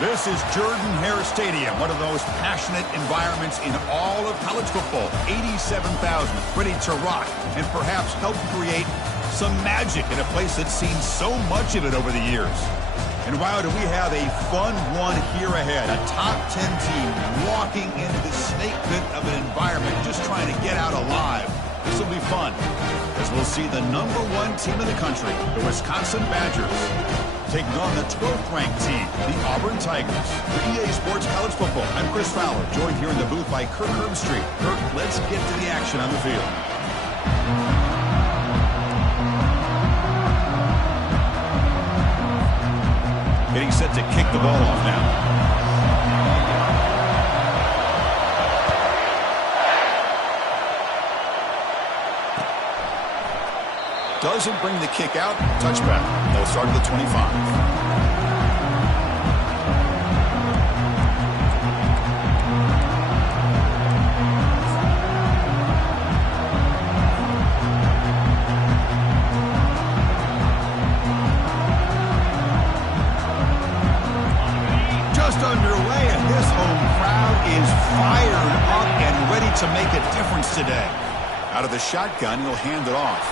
This is Jordan-Hare Stadium, one of the most passionate environments in all of college football. 87,000 ready to rock and perhaps help create some magic in a place that's seen so much of it over the years. And wow, do we have a fun one here ahead. A top 10 team walking into the snake pit of an environment just trying to get out alive. This will be fun as we'll see the #1 team in the country, the Wisconsin Badgers, taking on the 12th-ranked team, the Auburn Tigers. For EA Sports College Football, I'm Chris Fowler, joined here in the booth by Kirk Herbstreit. Kirk, let's get to the action on the field. Getting set to kick the ball off now. Doesn't bring the kick out. Touchback. They'll start at the 25. Just underway, and this home crowd is fired up and ready to make a difference today. Out of the shotgun, he'll hand it off.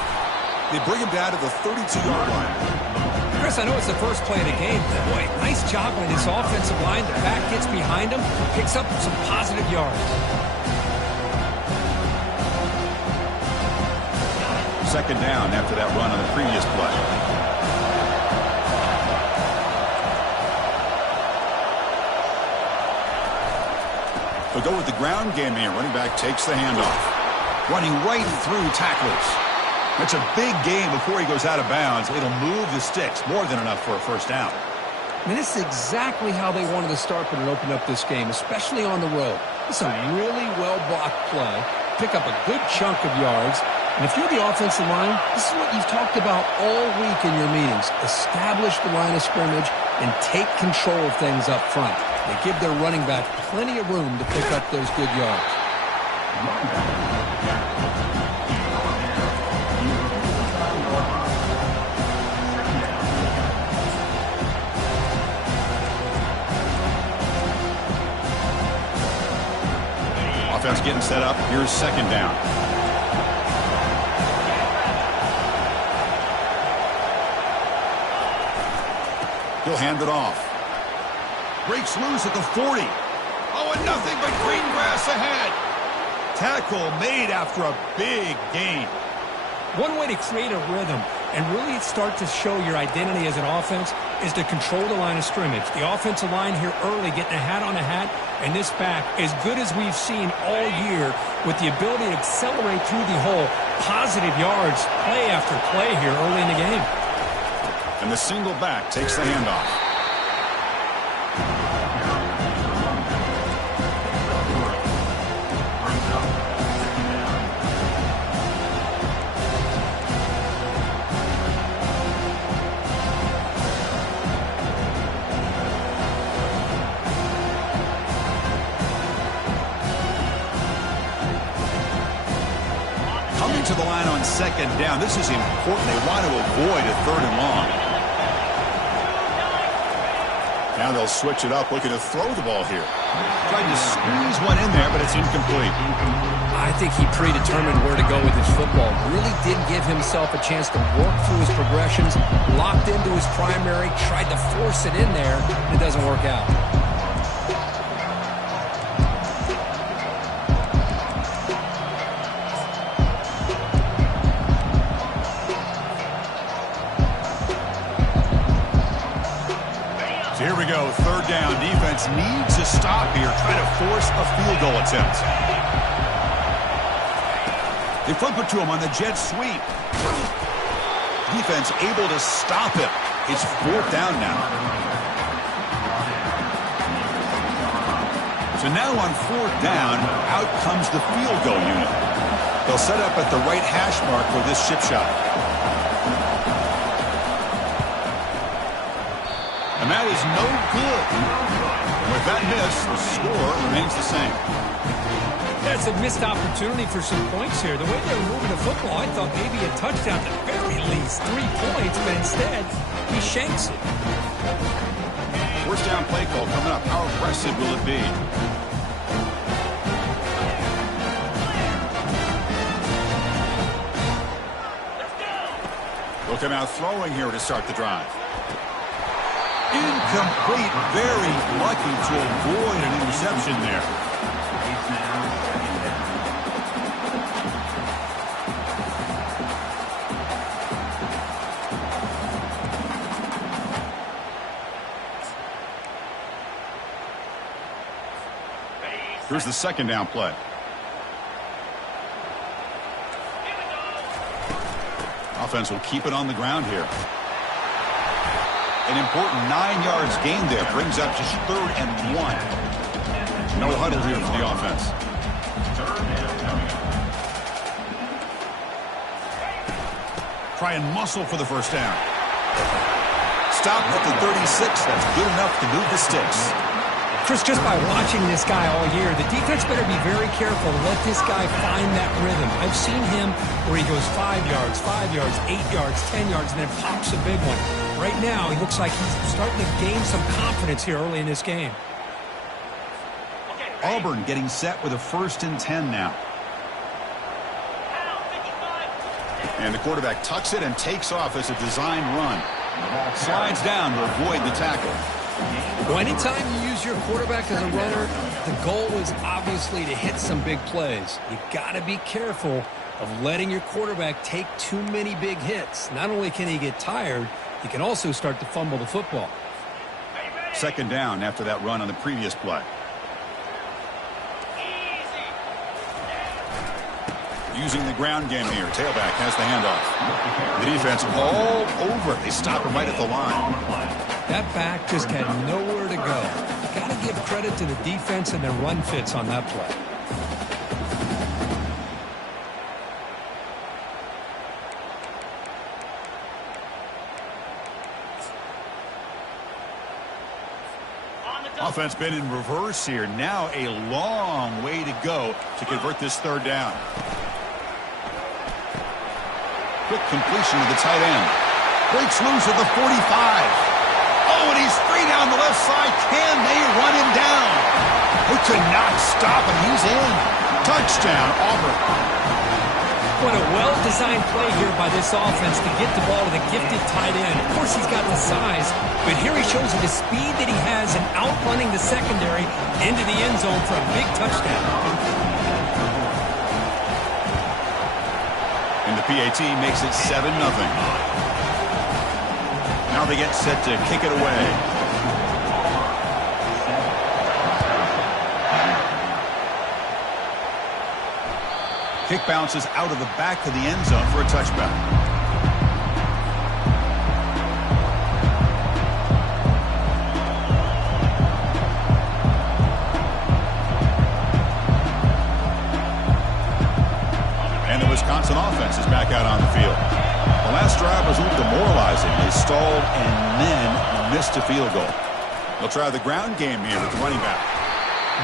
They bring him down to the 32-yard line. Chris, I know it's the first play of the game, but boy, nice job by this offensive line. The back gets behind him, picks up some positive yards. Second down after that run on the previous play. They'll go with the ground game here. Running back takes the handoff. Running right through tacklers. That's a big game before he goes out of bounds. It'll move the sticks more than enough for a first down. I mean, this is exactly how they wanted to start when it opened up this game, especially on the road. It's a really well-blocked play. Pick up a good chunk of yards. And if you're the offensive line, this is what you've talked about all week in your meetings. Establish the line of scrimmage and take control of things up front. They give their running back plenty of room to pick up those good yards. Offense getting set up. Here's second down. He'll hand it off. Breaks loose at the 40. Oh, and nothing but green grass ahead. Tackle made after a big gain. One way to create a rhythm and really start to show your identity as an offense is to control the line of scrimmage. The offensive line here early getting a hat on a hat, and this back as good as we've seen all year with the ability to accelerate through the hole. Positive yards, play after play here early in the game. And the single back takes the handoff. To the line on second down. This is important. They want to avoid a third and long. Now they'll switch it up, looking to throw the ball here. Trying to squeeze one in there, but it's incomplete. I think he predetermined where to go with his football. Really did give himself a chance to work through his progressions, locked into his primary, tried to force it in there, and it doesn't work out. Here we go, third down. Defense needs a stop here, trying to force a field goal attempt. They flip it to him on the jet sweep. Defense able to stop him. It's fourth down now. So now on fourth down, out comes the field goal unit. They'll set up at the right hash mark for this chip shot. And that is no good. With that miss, the score remains the same. That's a missed opportunity for some points here. The way they were moving the football, I thought maybe a touchdown, at the very least 3 points, but instead, he shanks it. First down play call coming up. How aggressive will it be? They'll come out throwing here to start the drive. Incomplete. Very lucky to avoid an interception there. Here's the second down play. Offense will keep it on the ground here. An important 9 yards gain there brings up just 3rd and 1. No huddle here for the offense. Try and muscle for the first down. Stopped at the 36. That's good enough to move the sticks. Chris, just by watching this guy all year, the defense better be very careful to let this guy find that rhythm. I've seen him where he goes 5 yards, 8 yards, 10 yards, and then pops a big one. Right now, he looks like he's starting to gain some confidence here early in this game. Auburn getting set with a 1st and 10 now. And the quarterback tucks it and takes off as a design run. Slides down to avoid the tackle. Well, anytime you use your quarterback as a runner, the goal is obviously to hit some big plays. You got to be careful of letting your quarterback take too many big hits. Not only can he get tired, he can also start to fumble the football. Second down after that run on the previous play. Using the ground game here. Tailback has the handoff. The defense all over it. They stop him right at the line. That back just had nowhere to go. Got to give credit to the defense and their run fits on that play. Offense been in reverse here. Now a long way to go to convert this 3rd down. Quick completion to the tight end. Breaks loose at the 45. Oh, and he's free down the left side. Can they run him down? They could not stop him. He's in. Touchdown, Auburn. What a well-designed play here by this offense to get the ball to the gifted tight end. Of course, he's got the size, but here he shows you the speed that he has in outrunning the secondary into the end zone for a big touchdown. And the PAT makes it 7-0. Now they get set to kick it away. Kick bounces out of the back of the end zone for a touchback. And the Wisconsin offense is back out on the field. The last drive was a little demoralizing. They stalled and then missed a field goal. They'll try the ground game here with the running back.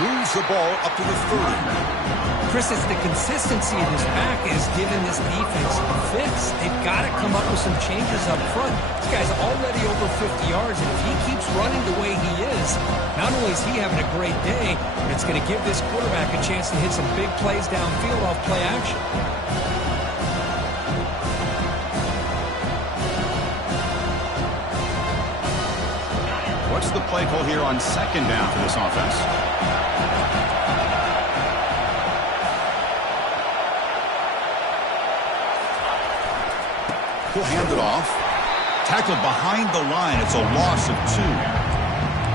Moves the ball up to the 30. Chris, it's the consistency of this back is giving this defense fits. They've got to come up with some changes up front. This guy's already over 50 yards, and if he keeps running the way he is, not only is he having a great day, but it's going to give this quarterback a chance to hit some big plays downfield off play action. What's the play call here on 2nd down for this offense? He'll hand it off. Tackled behind the line. It's a loss of 2.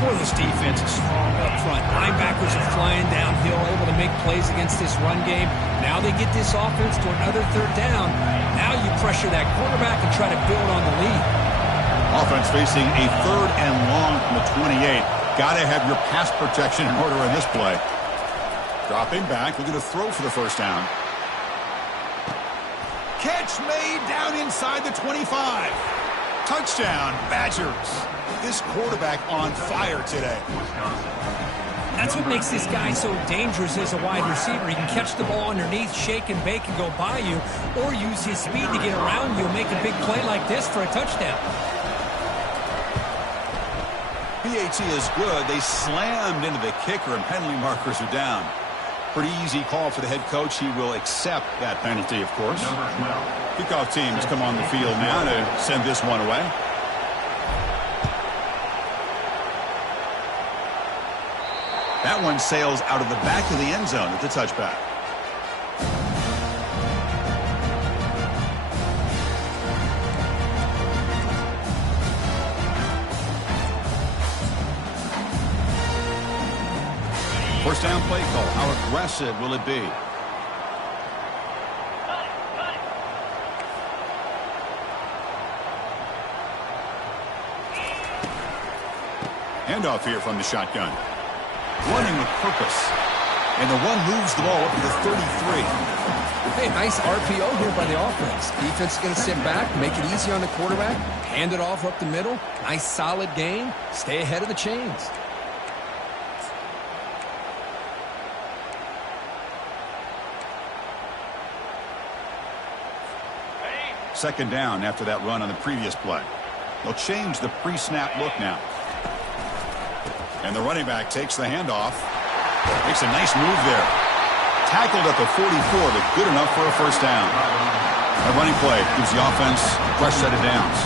Boy, this defense is strong up front. Linebackers are flying downhill, able to make plays against this run game. Now they get this offense to another 3rd down. Now you pressure that quarterback and try to build on the lead. Offense facing a 3rd and long from the 28. Got to have your pass protection in order in this play. Dropping back, looking to throw for the first down. Catch made down inside the 25. Touchdown, Badgers. This quarterback on fire today. That's what makes this guy so dangerous as a wide receiver. He can catch the ball underneath, shake and bake and go by you, or use his speed to get around you and make a big play like this for a touchdown. PAT PAT is good. They slammed into the kicker, and penalty markers are down. Pretty easy call for the head coach. He will accept that penalty, of course. Kickoff team has come on the field now to send this one away. That one sails out of the back of the end zone at the touchback. First down play call. How aggressive will it be? Handoff here from the shotgun. Running with purpose. And the one moves the ball up to the 33. Hey, nice RPO here by the offense. Defense is going to sit back, make it easy on the quarterback, hand it off up the middle. Nice solid gain. Stay ahead of the chains. Second down after that run on the previous play. They'll change the pre-snap look now. And the running back takes the handoff. Makes a nice move there. Tackled at the 44, but good enough for a first down. A running play gives the offense a fresh set of downs.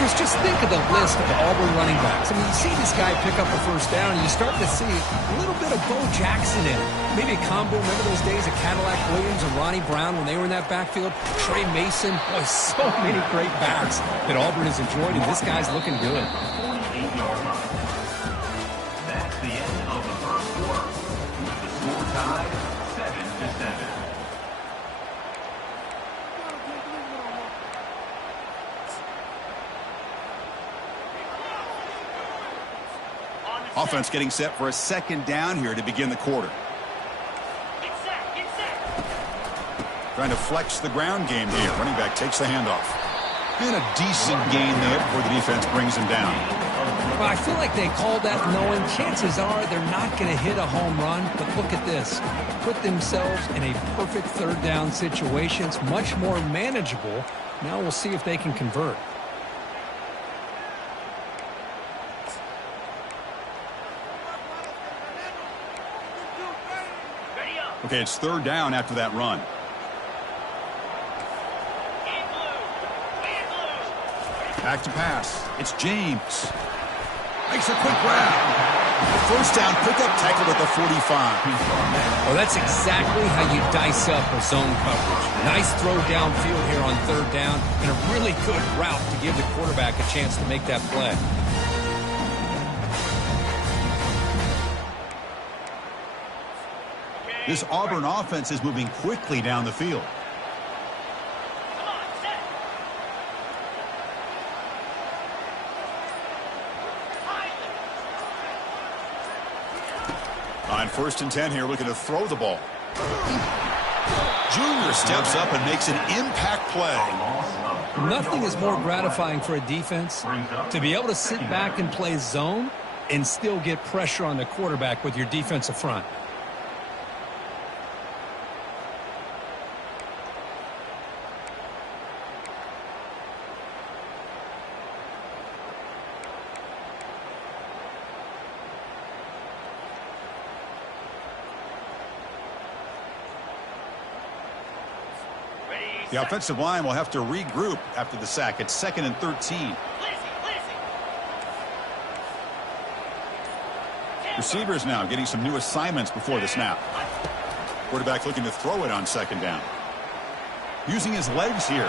Chris, just think of the list of Auburn running backs. I mean, you see this guy pick up a first down, and you start to see a little bit of Bo Jackson in it. Maybe a combo. Remember those days of Cadillac Williams and Ronnie Brown when they were in that backfield? Trey Mason. Boy, so many great backs that Auburn has enjoyed, and this guy's looking good. That's the end of the first quarter. With the score tied 7-7. Offense getting set for a second down here to begin the quarter. Trying to flex the ground game here. Running back takes the handoff. And a decent gain there before the defense brings him down. Well, I feel like they called that knowing chances are they're not going to hit a home run. But look at this. Put themselves in a perfect third down situation. It's much more manageable. Now we'll see if they can convert. Okay, it's third down after that run. Back to pass. It's James. Makes a quick grab. First down, pickup, tackled at the 45. Well, that's exactly how you dice up a zone coverage. Nice throw downfield here on third down, and a really good route to give the quarterback a chance to make that play. This Auburn offense is moving quickly down the field. On 1st and 10 here, looking to throw the ball. Junior steps up and makes an impact play. Nothing is more gratifying for a defense to be able to sit back and play zone and still get pressure on the quarterback with your defensive front. The offensive line will have to regroup after the sack. It's 2nd and 13. Receivers now getting some new assignments before the snap. Quarterback looking to throw it on 2nd down. Using his legs here.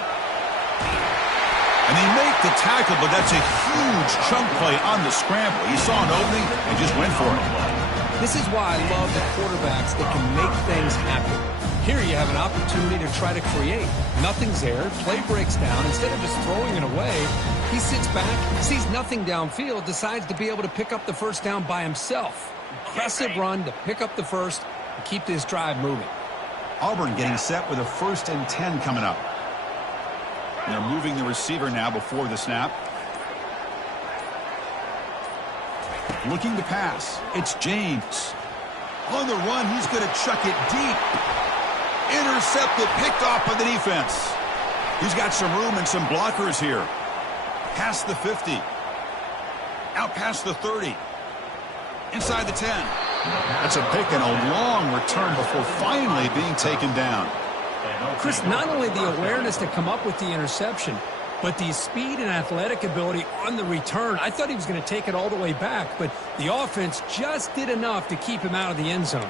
And they make the tackle, but that's a huge chunk play on the scramble. He saw an opening and just went for it. This is why I love the quarterbacks that can make things happen. Here you have an opportunity to try to create. Nothing's there. Play breaks down. Instead of just throwing it away, he sits back, sees nothing downfield, decides to be able to pick up the first down by himself. Impressive run to pick up the first and keep this drive moving. Auburn getting set with a 1st and 10 coming up. They're moving the receiver now before the snap. Looking to pass. It's James. On the run, he's going to chuck it deep. Intercepted, picked off by the defense. He's got some room and some blockers here. Past the 50. Out past the 30. Inside the 10. That's a pick and a long return before finally being taken down. Chris, not only the awareness to come up with the interception, but the speed and athletic ability on the return. I thought he was going to take it all the way back, but the offense just did enough to keep him out of the end zone.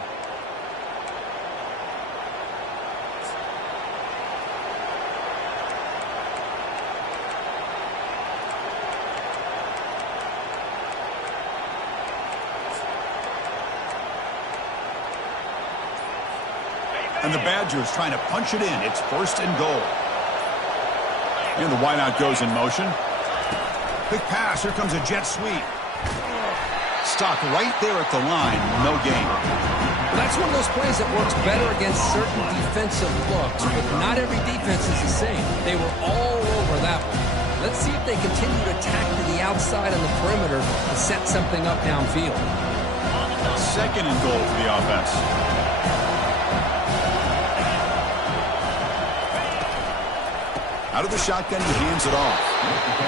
And the Badgers trying to punch it in. It's 1st and goal. And the wideout goes in motion. Big pass. Here comes a jet sweep. Stopped right there at the line. No gain. Well, that's one of those plays that works better against certain defensive looks, but not every defense is the same. They were all over that one. Let's see if they continue to attack to the outside on the perimeter to set something up downfield. 2nd and goal for the offense. Out of the shotgun, he hands it off.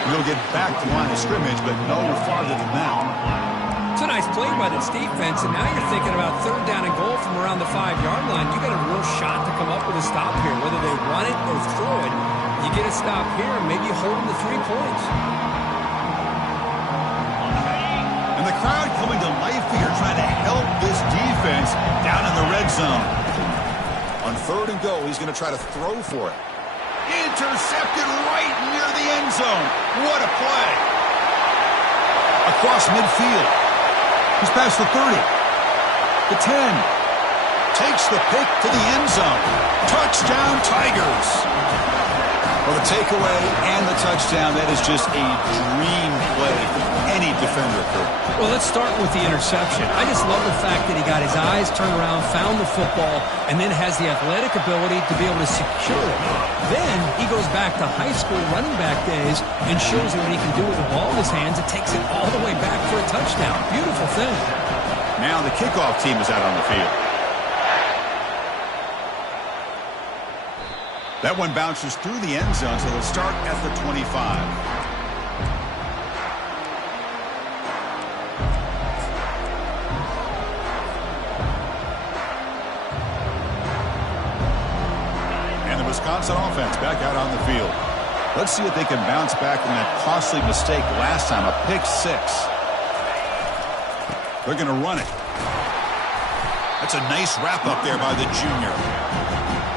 He'll get back to line of scrimmage, but no farther than that. It's a nice play by this defense, and now you're thinking about 3rd down and goal from around the 5-yard line. You got a real shot to come up with a stop here, whether they run it or throw it. You get a stop here, and maybe you hold them to 3 points. And the crowd coming to life here, trying to help this defense down in the red zone. On 3rd and goal, he's going to try to throw for it. Intercepted right near the end zone. What a play. Across midfield. He's past the 30. The 10. Takes the pick to the end zone. Touchdown, Tigers. Well, the takeaway and the touchdown, that is just a dream play for any defender. Well, let's start with the interception. I just love the fact that he got his eyes turned around, found the football, and then has the athletic ability to be able to secure it. Then he goes back to high school running back days and shows what he can do with the ball in his hands and takes it all the way back for a touchdown. Beautiful thing. Now the kickoff team is out on the field. That one bounces through the end zone, so they'll start at the 25. And the Wisconsin offense back out on the field. Let's see if they can bounce back from that costly mistake last time, a pick 6. They're going to run it. That's a nice wrap up there by the junior.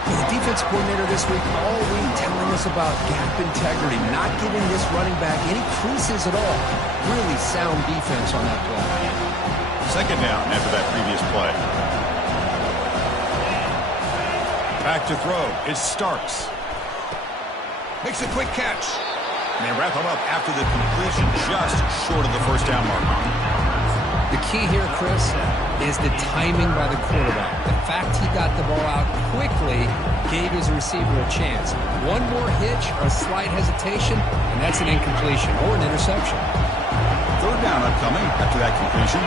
The defense coordinator this week all week telling us about gap integrity, not giving this running back any creases at all. Really sound defense on that play. 2nd down after that previous play. Back to throw. It's Starks. Makes a quick catch. And they wrap him up after the completion just short of the 1st down mark. The key here, Chris, is the timing by the quarterback. The fact he got the ball out quickly gave his receiver a chance. One more hitch or a slight hesitation, and that's an incompletion or an interception. 3rd down upcoming after that completion.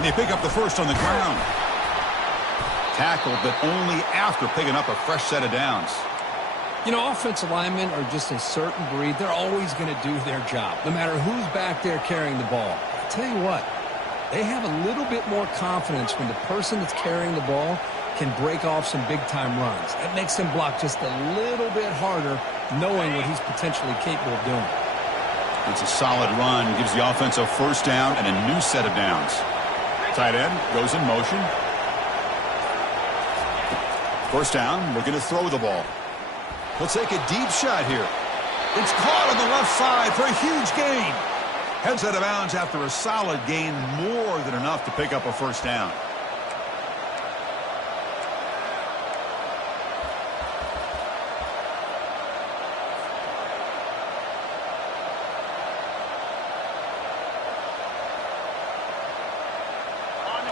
And they pick up the 1st on the ground. Tackled, but only after picking up a fresh set of downs. You know, offensive linemen are just a certain breed. They're always going to do their job, no matter who's back there carrying the ball. I'll tell you what, they have a little bit more confidence when the person that's carrying the ball can break off some big-time runs. That makes them block just a little bit harder, knowing what he's potentially capable of doing. It's a solid run, gives the offense a 1st down and a new set of downs. Tight end goes in motion. 1st down, looking to throw the ball. He'll take a deep shot here. It's caught on the left side for a huge gain. Heads out of bounds after a solid gain, more than enough to pick up a 1st down.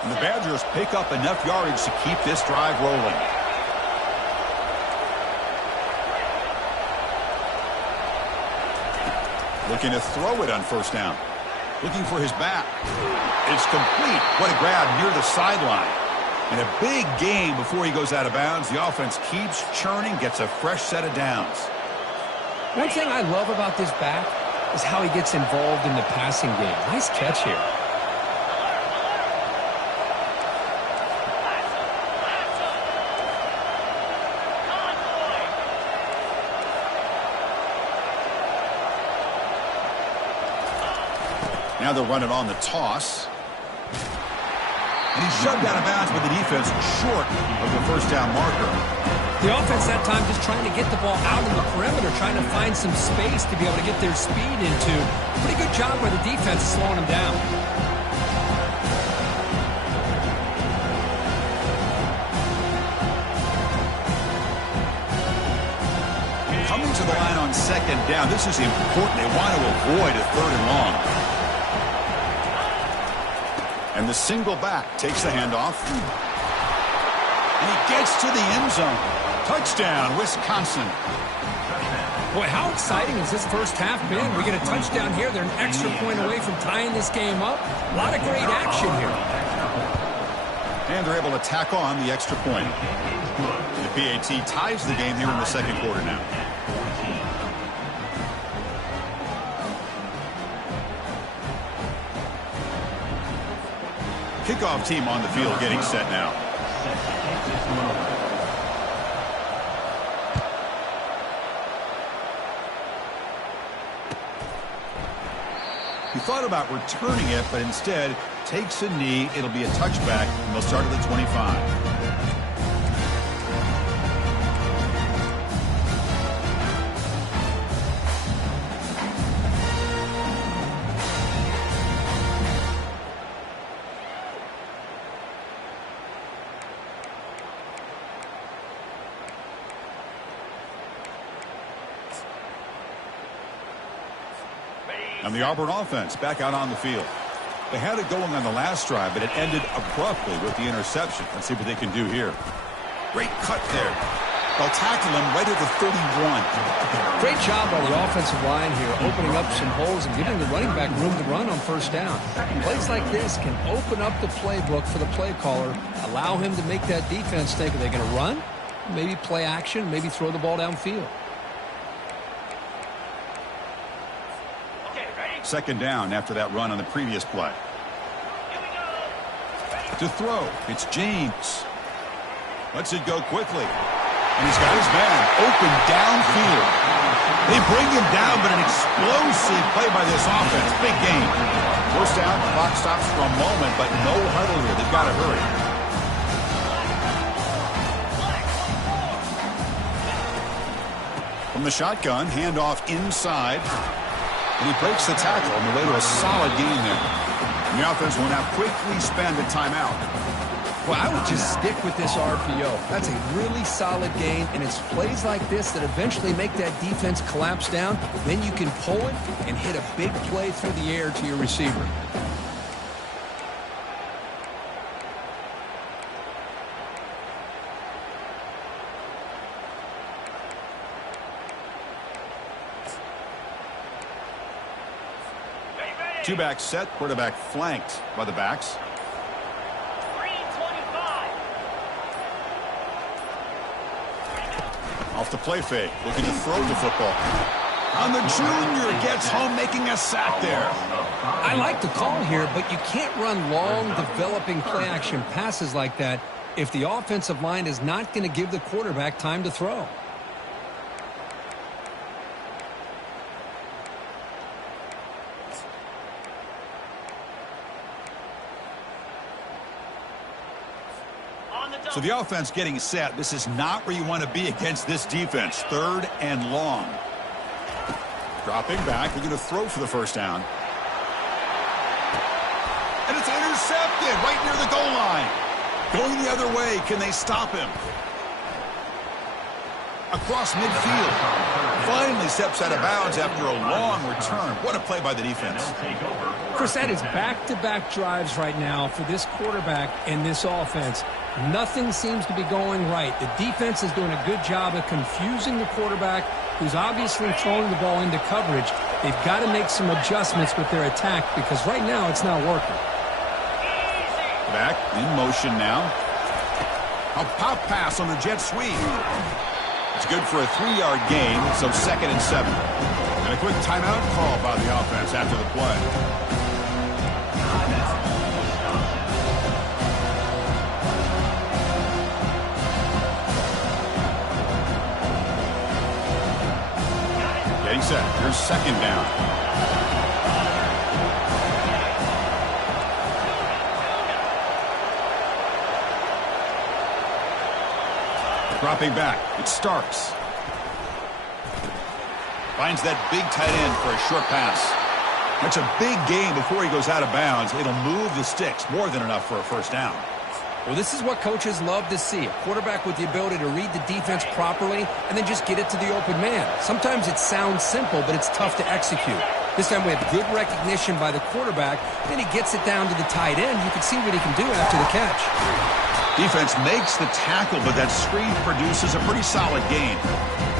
And the Badgers pick up enough yardage to keep this drive rolling. Looking to throw it on 1st down. Looking for his back. It's complete. What a grab near the sideline. And a big gain before he goes out of bounds. The offense keeps churning, gets a fresh set of downs. One thing I love about this back, is how he gets involved in the passing game. Nice catch here. Now they'll run it on the toss. And he's shoved out of bounds with the defense short of the first down marker. The offense that time just trying to get the ball out of the perimeter, trying to find some space to be able to get their speed into. Pretty good job by the defense slowing them down. Coming to the line on second down, this is important. They want to avoid a third and long. And the single back takes the handoff. And he gets to the end zone. Touchdown, Wisconsin. Boy, how exciting has this first half been? We get a touchdown here. They're an extra point away from tying this game up. A lot of great action here. And they're able to tack on the extra point. The PAT ties the game here in the second quarter now. Kickoff team on the field getting set now. He thought about returning it, but instead takes a knee. It'll be a touchback, and they'll start at the 25. And the Auburn offense back out on the field. They had it going on the last drive, but it ended abruptly with the interception. Let's see what they can do here. Great cut there. They'll tackle him right at the 31. Great job by the offensive line here, opening up some holes and giving the running back room to run on first down. Plays like this can open up the playbook for the play caller, allow him to make that defense think, are they going to run? Maybe play action, maybe throw the ball downfield. Second down after that run on the previous play. To throw, it's James. Lets it go quickly. And he's got his man open downfield. They bring him down, but an explosive play by this offense. Big game. First down, the clock stops for a moment, but no huddle here. They've got to hurry. From the shotgun, handoff inside. And he breaks the tackle on the way to a solid gain there. And the offense will now quickly spend a timeout. Well, I would just stick with this RPO. That's a really solid game, and it's plays like this that eventually make that defense collapse down. Then you can pull it and hit a big play through the air to your receiver. Two-back set, quarterback flanked by the backs. Off the play fake, looking to throw the football. And the junior gets home, making a sack there. I like the call here, but you can't run long, developing play-action passes like that if the offensive line is not going to give the quarterback time to throw. So the offense getting set. This is not where you want to be against this defense. Third and long. Dropping back. They're going to throw for the first down. And it's intercepted right near the goal line. Going the other way. Can they stop him? Across midfield. Finally steps out of bounds after a long return. What a play by the defense. Chris, that is back-to-back drives right now for this quarterback and this offense. Nothing seems to be going right. The defense is doing a good job of confusing the quarterback, who's obviously throwing the ball into coverage. They've got to make some adjustments with their attack because right now it's not working. Back in motion now. A pop pass on the jet sweep. It's good for a 3-yard gain, so 2nd and 7. And a quick timeout call by the offense after the play. Getting set. Here's 2nd down. Dropping back, it's Starks. Finds that big tight end for a short pass. That's a big gain before he goes out of bounds. It'll move the sticks, more than enough for a first down. Well, this is what coaches love to see. A quarterback with the ability to read the defense properly and then just get it to the open man. Sometimes it sounds simple, but it's tough to execute. This time we have good recognition by the quarterback. Then he gets it down to the tight end. You can see what he can do after the catch. Defense makes the tackle, but that screen produces a pretty solid gain.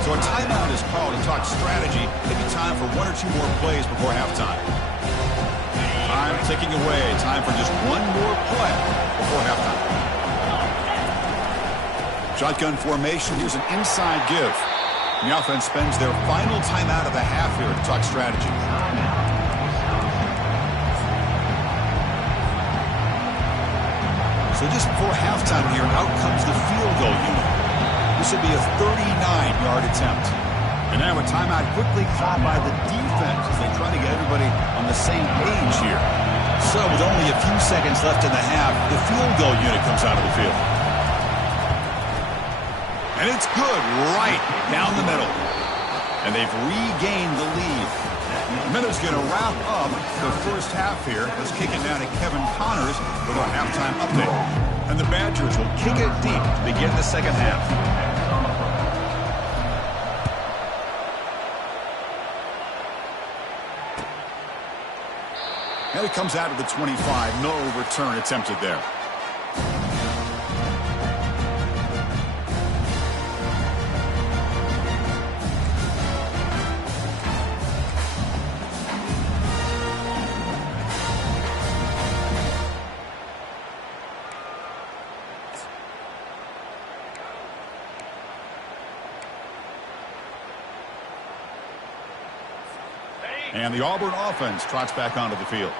So a timeout is called to talk strategy. Maybe time for 1 or 2 more plays before halftime. Time ticking away. Time for just 1 more play before halftime. Shotgun formation. Here's an inside give. The offense spends their final timeout of the half here to talk strategy. So just before halftime here, out comes the field goal unit. This will be a 39-yard attempt. And now a timeout quickly called by the defense as they try to get everybody on the same page here. So with only a few seconds left in the half, the field goal unit comes out of the field. And it's good right down the middle. And they've regained the lead. Miller's going to wrap up the first half here. Let's kick it down to Kevin Connors with our halftime update. And the Badgers will kick it deep to begin the second half. And it comes out of the 25. No return attempted there. And the Auburn offense trots back onto the field.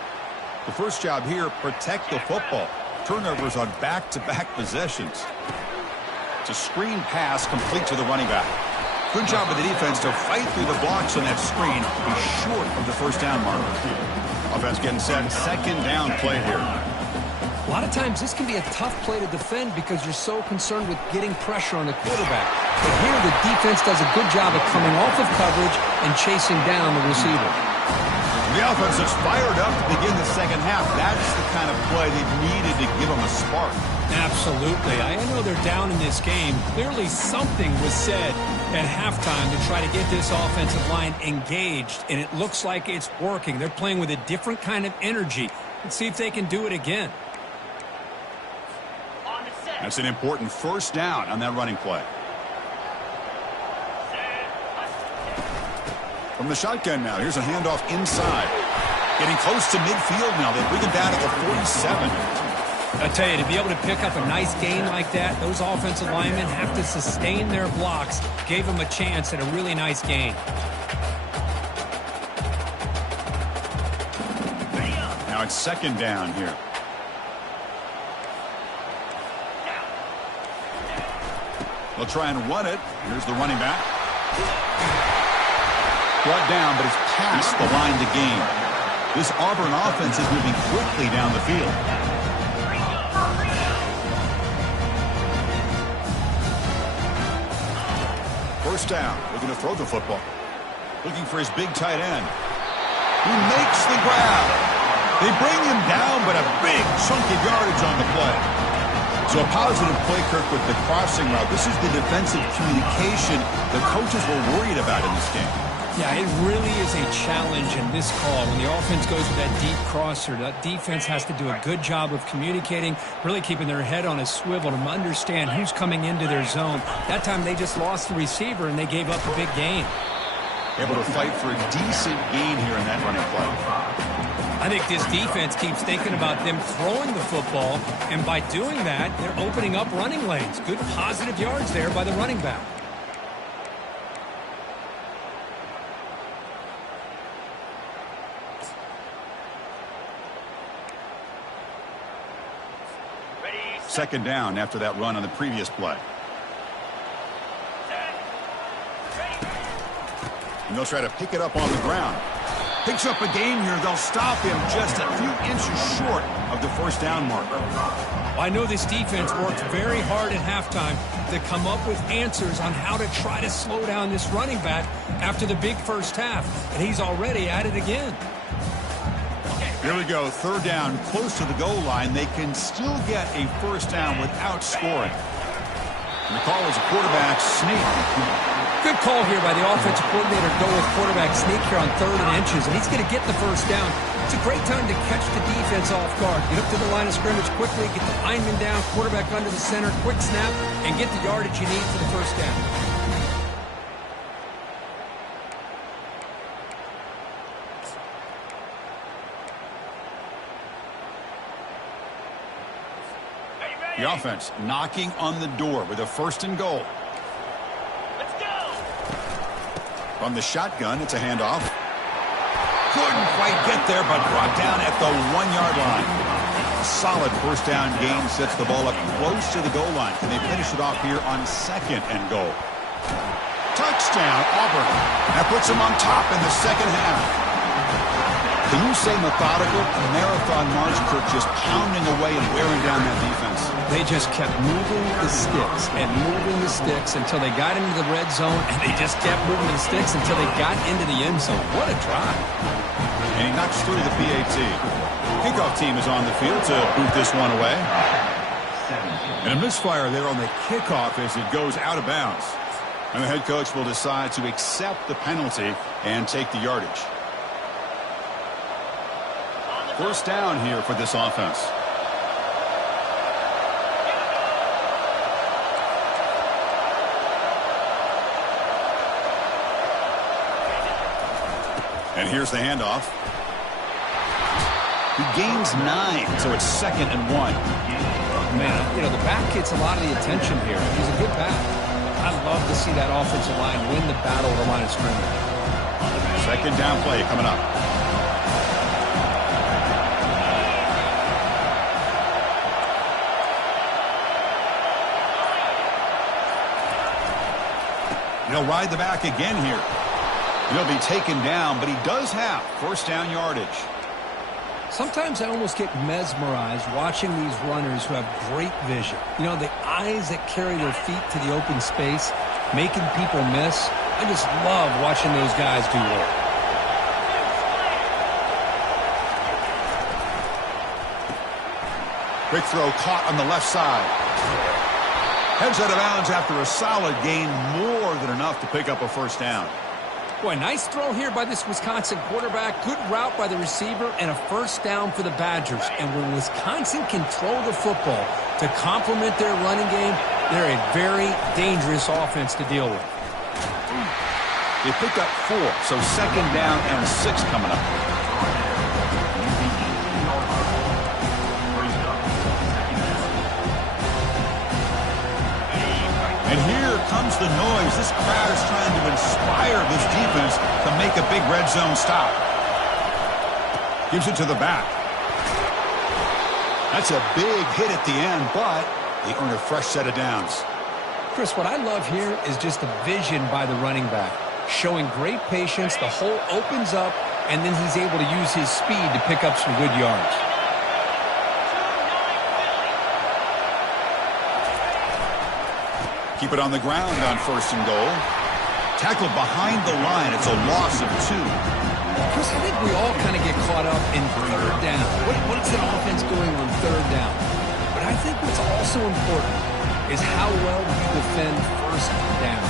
The first job here, protect the football. Turnovers on back-to-back possessions. It's a screen pass complete to the running back. Good job of the defense to fight through the blocks on that screen. Be short of the first down marker. Offense getting set. 2nd down play here. A lot of times this can be a tough play to defend because you're so concerned with getting pressure on the quarterback. But here the defense does a good job of coming off of coverage and chasing down the receiver. The offense is fired up to begin the second half. That's the kind of play they've needed to give them a spark. Absolutely. I know they're down in this game. Clearly something was said at halftime to try to get this offensive line engaged, and it looks like it's working. They're playing with a different kind of energy. Let's see if they can do it again. That's an important first down on that running play. From the shotgun now, here's a handoff inside. Getting close to midfield now. They bring it down to the 47. I tell you, to be able to pick up a nice gain like that, those offensive linemen have to sustain their blocks. Gave them a chance at a really nice gain. Now it's 2nd down here. They'll try and run it. Here's the running back. Brought down, but it's past the line to gain. This Auburn offense is moving quickly down the field. First down, looking to throw the football. Looking for his big tight end. He makes the grab. They bring him down, but a big chunk of yardage on the play. So a positive play, Kirk, with the crossing route. This is the defensive communication the coaches were worried about in this game. Yeah, it really is a challenge in this call. When the offense goes with that deep crosser, that defense has to do a good job of communicating, really keeping their head on a swivel to understand who's coming into their zone. That time they just lost the receiver and they gave up a big gain. Able to fight for a decent gain here in that running play. I think this defense keeps thinking about them throwing the football, and by doing that, they're opening up running lanes. Good positive yards there by the running back. Second down after that run on the previous play. And they'll try to pick it up on the ground. Picks up a game here. They'll stop him just a few inches short of the first down marker. I know this defense worked very hard at halftime to come up with answers on how to try to slow down this running back after the big first half, and he's already at it again. Here we go, third down, close to the goal line. They can still get a first down without scoring. And the call is a quarterback sneak. Good call here by the offensive coordinator to go with quarterback sneak here on 3rd and inches, and he's going to get the first down. It's a great time to catch the defense off guard. Get up to the line of scrimmage quickly, get the lineman down, quarterback under the center, quick snap, and get the yardage you need for the first down. The offense knocking on the door with a 1st and goal. From the shotgun, it's a handoff. Couldn't quite get there, but brought down at the 1-yard line. A solid first down gain sets the ball up close to the goal line. Can they finish it off here on 2nd and goal? Touchdown, Auburn. That puts them on top in the second half. Can you say methodical? Marathon march, Kirk, just pounding away and wearing down that defense. They just kept moving the sticks and moving the sticks until they got into the red zone, and they just kept moving the sticks until they got into the end zone. What a drive. And he knocks through the PAT. Kickoff team is on the field to boot this one away. And a misfire there on the kickoff as it goes out of bounds. And the head coach will decide to accept the penalty and take the yardage. First down here for this offense. And here's the handoff. He gains 9, so it's 2nd and 1. Man, you know, the back gets a lot of the attention here. He's a good back. I love to see that offensive line win the battle of the line of scrimmage. Second down play coming up. He'll ride the back again here. He'll be taken down, but he does have first down yardage. Sometimes I almost get mesmerized watching these runners who have great vision. You know, the eyes that carry their feet to the open space, making people miss. I just love watching those guys do work. Quick throw caught on the left side. Heads out of bounds after a solid gain, more than enough to pick up a first down. Boy, nice throw here by this Wisconsin quarterback. Good route by the receiver and a first down for the Badgers. And when Wisconsin can throw the football to complement their running game, they're a very dangerous offense to deal with. They picked up 4, so 2nd down and 6 coming up. And here comes the noise. This crowd is trying to inspire this defense to make a big red zone stop. Gives it to the back. That's a big hit at the end, but they earn a fresh set of downs. Chris, what I love here is just the vision by the running back. Showing great patience, the hole opens up, and then he's able to use his speed to pick up some good yards. Keep it on the ground on 1st and goal. Tackled behind the line. It's a loss of 2. Chris, I think we all kind of get caught up in 3rd down. What's an offense going on 3rd down? But I think what's also important is how well you defend 1st down.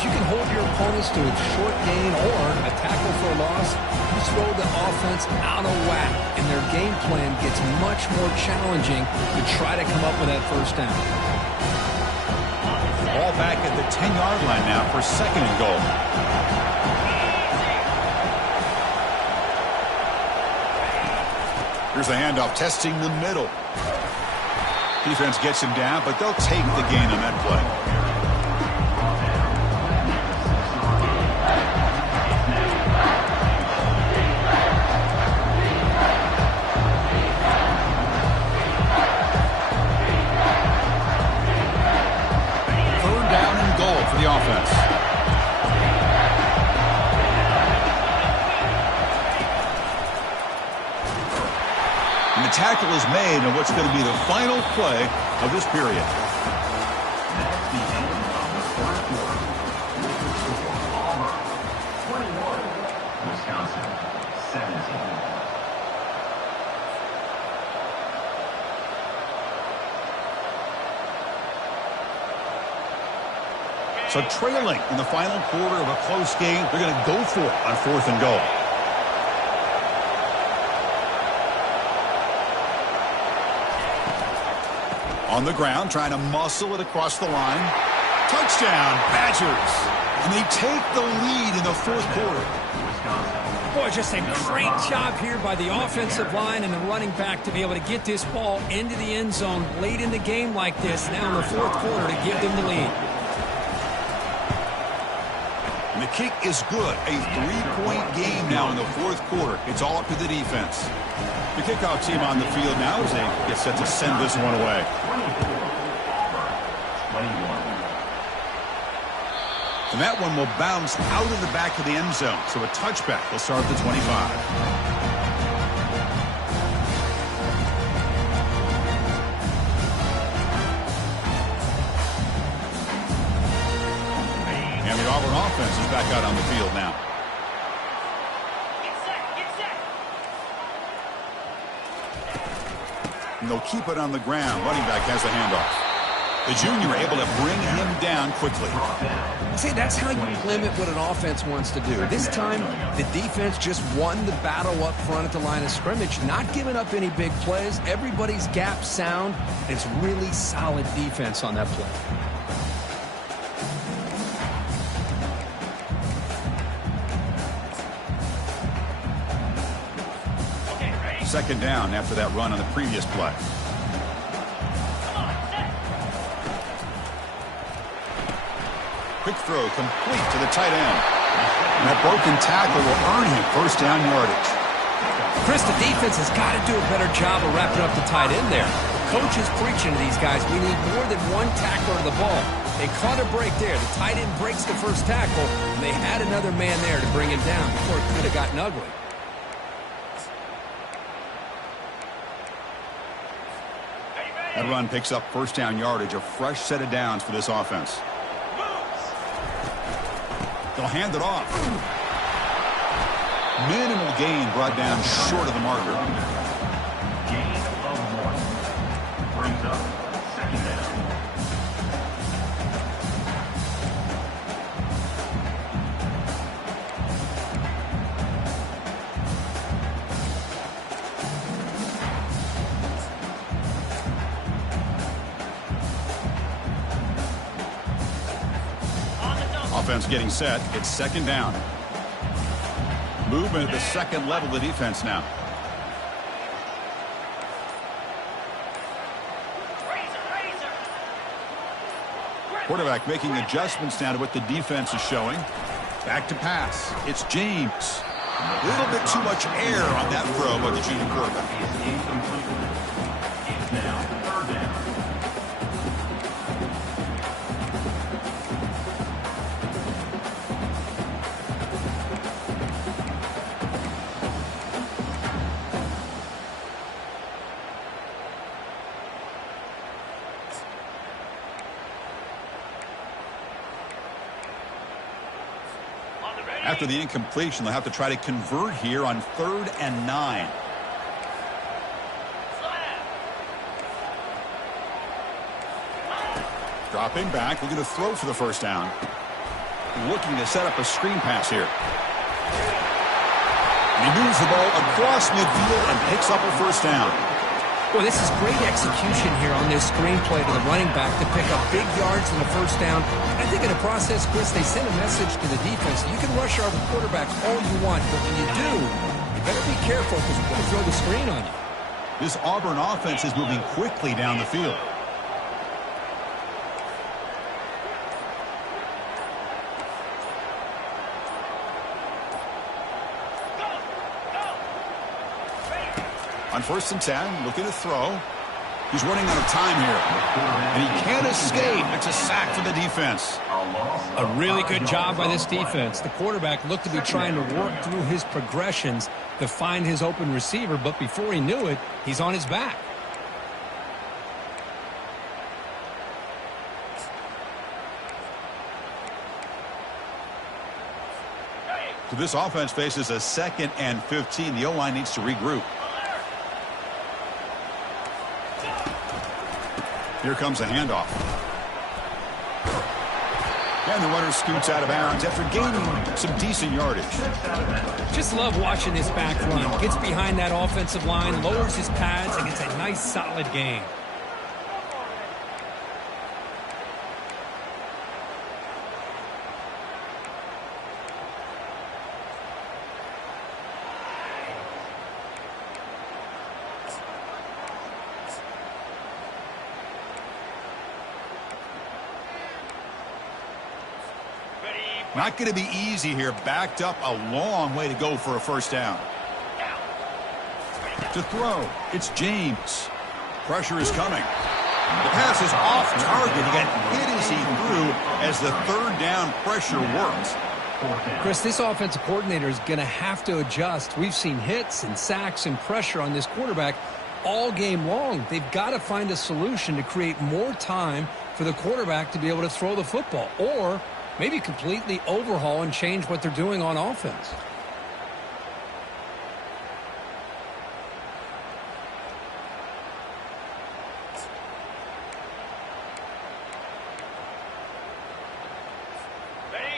If you can hold your opponents to a short gain or a tackle for a loss, you throw the offense out of whack, and their game plan gets much more challenging to try to come up with that first down. Ball back at the 10-yard line now for 2nd and goal. Here's the handoff, testing the middle. Defense gets him down, but they'll take the gain on that play. is made on what's going to be the final play of this period. That's the end of the first quarter. With the score, Auburn 21, Wisconsin 17. So trailing in the final quarter of a close game, they're going to go for it on 4th and goal. On the ground, trying to muscle it across the line. Touchdown, Badgers. And they take the lead in the 4th quarter. Boy, just a great job here by the offensive line and the running back to be able to get this ball into the end zone late in the game like this, now in the 4th quarter, to give them the lead. And the kick is good. A 3-point game now in the 4th quarter. It's all up to the defense. The kickoff team on the field now as they get set to send this one away. 21. And that one will bounce out of the back of the end zone. So a touchback will start at the 25. And the Auburn offense is back out on the field now. And they'll keep it on the ground. Running back has the handoff. The junior able to bring him down quickly. See, that's how you limit what an offense wants to do. This time, the defense just won the battle up front at the line of scrimmage, not giving up any big plays. Everybody's gap sound. It's really solid defense on that play. Second down after that run on the previous play. Quick throw complete to the tight end. And that broken tackle will earn him first down yardage. Chris, the defense has got to do a better job of wrapping up the tight end there. Coach is preaching to these guys, we need more than one tackler of the ball. They caught a break there. The tight end breaks the first tackle, and they had another man there to bring him down before it could have gotten ugly. That run picks up first down yardage, a fresh set of downs for this offense. They'll hand it off. Minimal gain brought down short of the marker. Gain of 1. Brings up second down. Offense getting set. It's second down. Movement at the second level of the defense now. Quarterback making adjustments now to what the defense is showing. Back to pass. It's James. A little bit too much air on that throw by the junior quarterback. Is incomplete. It's now third down. After the incompletion, they'll have to try to convert here on 3rd and 9. Dropping back, looking to throw for the first down. Looking to set up a screen pass here. And he moves the ball across midfield and picks up a first down. Well, this is great execution here on this screenplay to the running back to pick up big yards in the first down. I think in the process, Chris, they send a message to the defense. You can rush our quarterback all you want, but when you do, you better be careful because we're going to throw the screen on you. This Auburn offense is moving quickly down the field. On 1st and 10, looking to throw. He's running out of time here. And he can't escape. It's a sack for the defense. A really good job by this defense. The quarterback looked to be trying to work through his progressions to find his open receiver, but before he knew it, he's on his back. So this offense faces a 2nd and 15. The O-line needs to regroup. Here comes a handoff. And the runner scoots out of bounds after gaining some decent yardage. Just love watching this back run. Gets behind that offensive line, lowers his pads, and gets a nice solid gain. Not going to be easy here. Backed up a long way to go for a first down. To throw, it's James. Pressure is coming. The pass is off target. He got hit as he threw as the 3rd down pressure worked. Chris, this offensive coordinator is going to have to adjust. We've seen hits and sacks and pressure on this quarterback all game long. They've got to find a solution to create more time for the quarterback to be able to throw the football, or maybe completely overhaul and change what they're doing on offense.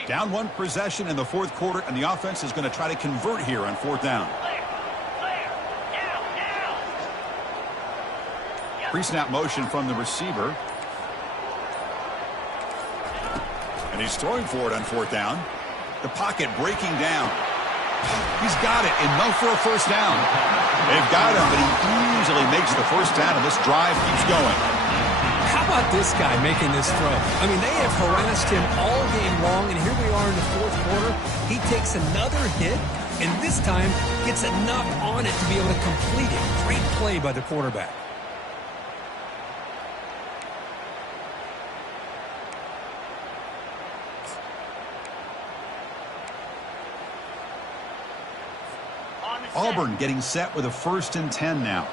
Down 1 possession in the 4th quarter, and the offense is going to try to convert here on 4th down. Pre-snap motion from the receiver. And he's throwing for it on 4th down. The pocket breaking down. He's got it. Enough for a first down. They've got him, but he easily makes the first down, and this drive keeps going. How about this guy making this throw? I mean, they have harassed him all game long, and here we are in the 4th quarter. He takes another hit, and this time gets enough on it to be able to complete it. Great play by the quarterback. Auburn getting set with a 1st and 10 now.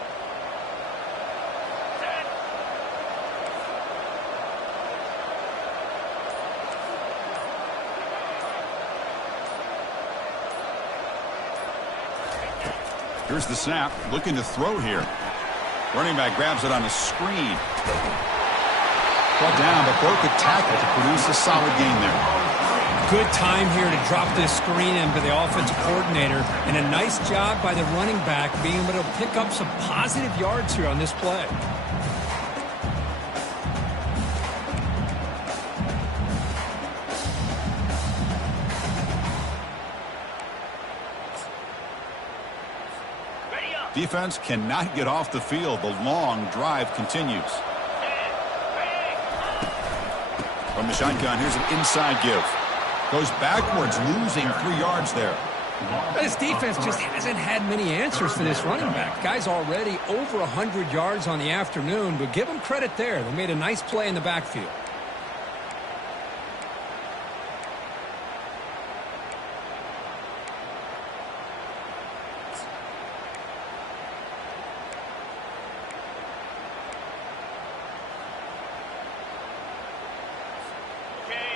Here's the snap, looking to throw here. Running back grabs it on a screen. Brought down, but broke a tackle to produce a solid gain there. Good time here to drop this screen in by the offensive coordinator, and a nice job by the running back being able to pick up some positive yards here on this play. Defense cannot get off the field. The long drive continues. From the shotgun, here's an inside give. Goes backwards, losing 3 yards there. This defense just hasn't had many answers for this running back. Guy's already over 100 yards on the afternoon, but give them credit there. They made a nice play in the backfield.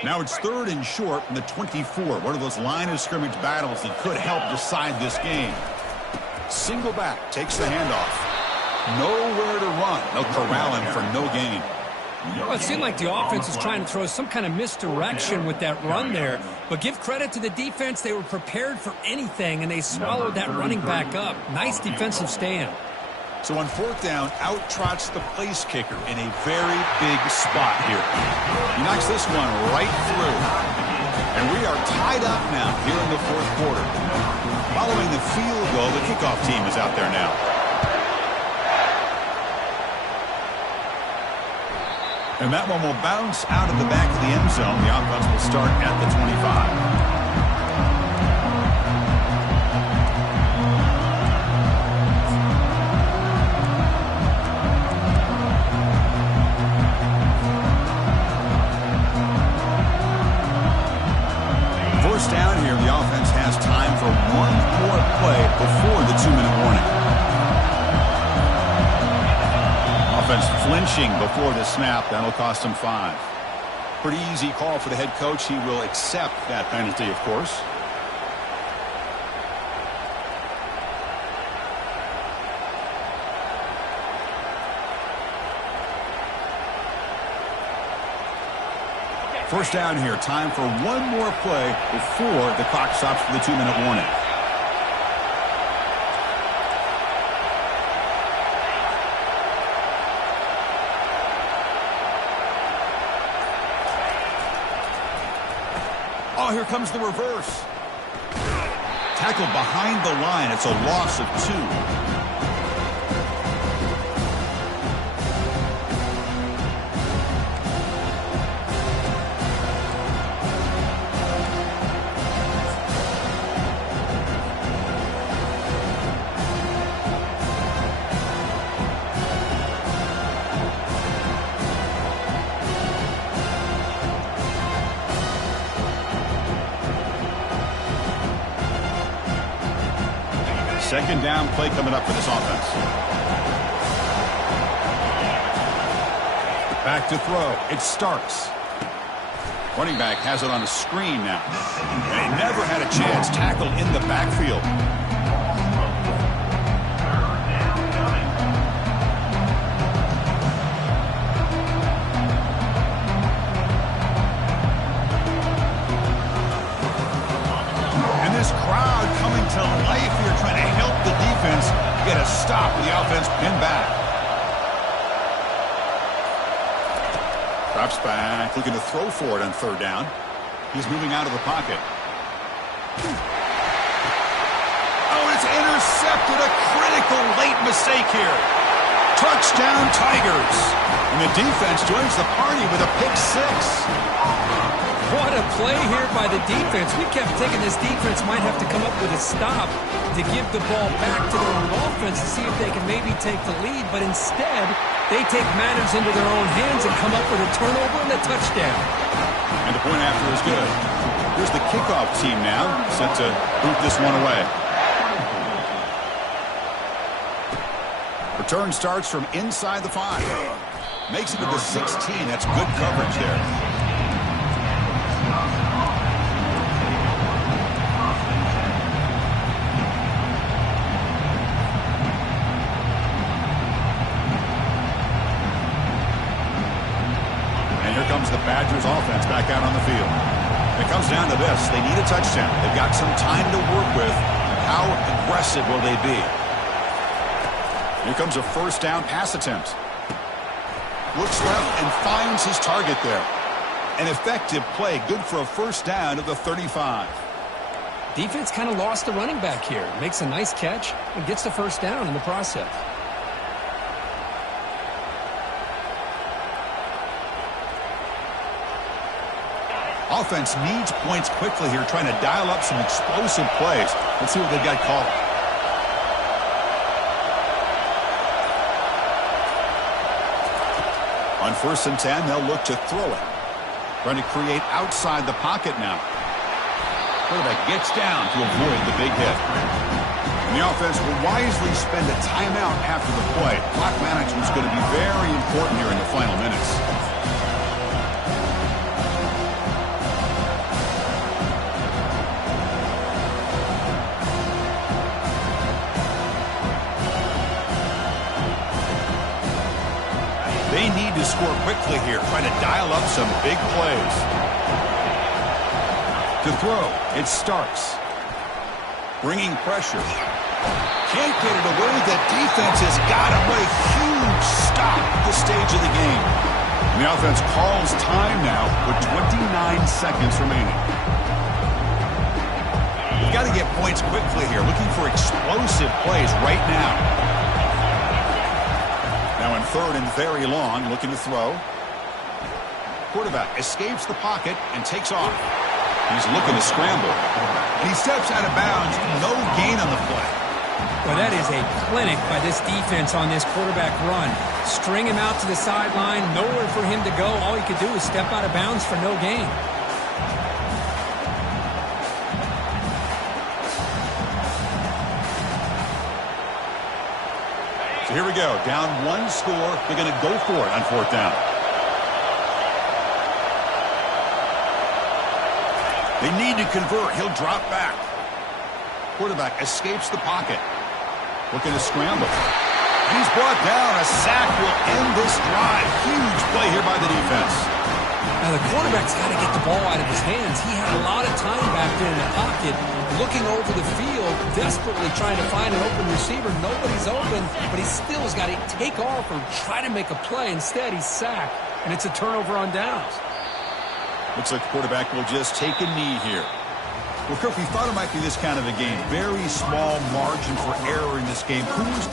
Now it's 3rd and short from the 24. One of those line of scrimmage battles that could help decide this game. Single back takes the handoff. Nowhere to run. They'll corral him for no gain. Well, it seemed like the offense was trying to throw some kind of misdirection with that run there. But give credit to the defense. They were prepared for anything, and they swallowed that running back up. Nice defensive stand. So on 4th down, out trots the place kicker in a very big spot here. He knocks this one right through. And we are tied up now here in the 4th quarter. Following the field goal, the kickoff team is out there now. And that one will bounce out of the back of the end zone. The offense will start at the 25. before the 2-minute warning. Offense flinching before the snap. That'll cost him 5. Pretty easy call for the head coach. He will accept that penalty, of course. First down here. Time for one more play before the clock stops for the 2-minute warning. Oh, here comes the reverse. Tackled behind the line. It's a loss of 2. Second down play coming up for this offense. Back to throw. It's Starks. Running back has it on a screen now. And he never had a chance. Tackled in the backfield. And this crowd coming to life here, trying to help the defense get a stop with the offense pinned back. Drops back, looking to throw for it on third down. He's moving out of the pocket. Oh, it's intercepted. A critical late mistake here. Touchdown, Tigers. And the defense joins the party with a pick 6. What a play here by the defense. We kept thinking this defense might have to come up with a stop to give the ball back to their own offense to see if they can maybe take the lead. But instead, they take matters into their own hands and come up with a turnover and a touchdown. And the point after is good. Here's the kickoff team now, set to boot this one away. Return starts from inside the 5. Makes it to the 16. That's good coverage there. The Badgers offense back out on the field. It comes down to this. They need a touchdown. They've got some time to work with. How aggressive will they be? Here comes a first down pass attempt. Looks left and finds his target there. An effective play. Good for a first down at the 35. Defense kind of lost the running back here. Makes a nice catch and gets the first down in the process. Offense needs points quickly here, trying to dial up some explosive plays. Let's see what they've got called. On 1st and 10, they'll look to throw it. Trying to create outside the pocket now. Quarterback gets down to avoid the big hit. And the offense will wisely spend a timeout after the play. Clock management is going to be very important here in the final minutes. They need to score quickly here, trying to dial up some big plays. To throw, it's Starks. Bringing pressure. Can't get it away. The defense has got him. What a huge stop at this stage of the game. And the offense calls time now with 29 seconds remaining. You've got to get points quickly here, looking for explosive plays right now. Now in third and very long, looking to throw. Quarterback escapes the pocket and takes off. He's looking to scramble. And he steps out of bounds. No gain on the play. Well, that is a clinic by this defense on this quarterback run. String him out to the sideline, nowhere for him to go. All he could do is step out of bounds for no gain. So here we go. Down one score. They're going to go for it on fourth down. They need to convert. He'll drop back. Quarterback escapes the pocket. Looking to scramble. And he's brought down. A sack will end this drive. Huge play here by the defense. Now, the quarterback's got to get the ball out of his hands. He had a lot of time back there in the pocket, looking over the field, desperately trying to find an open receiver. Nobody's open, but he still has got to take off or try to make a play. Instead, he's sacked, and it's a turnover on downs. Looks like the quarterback will just take a knee here. Well, Kirk, we thought it might be this kind of a game. Very small margin for error in this game. Who's